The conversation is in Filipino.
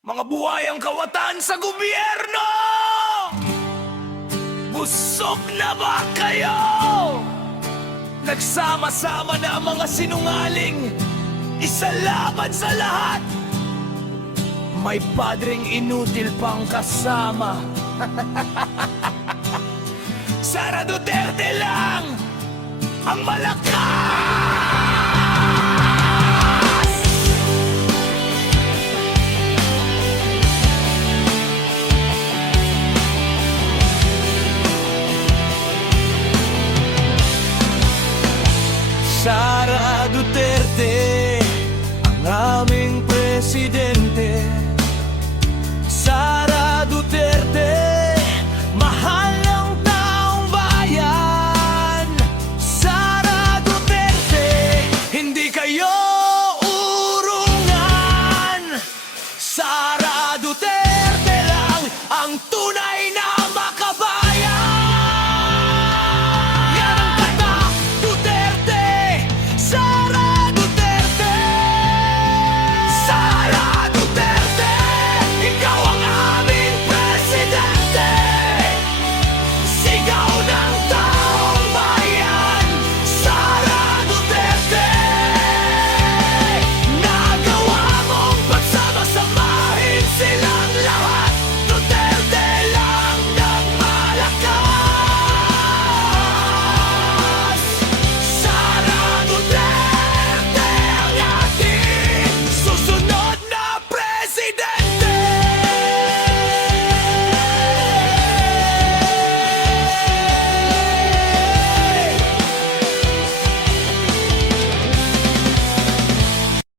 Mga buhayang kawatan sa gobyerno! Busog na ba kayo? Nagsama-sama na ang mga sinungaling, isa laban sa lahat. May padring inutil pang kasama. Sara Duterte lang ang malakas!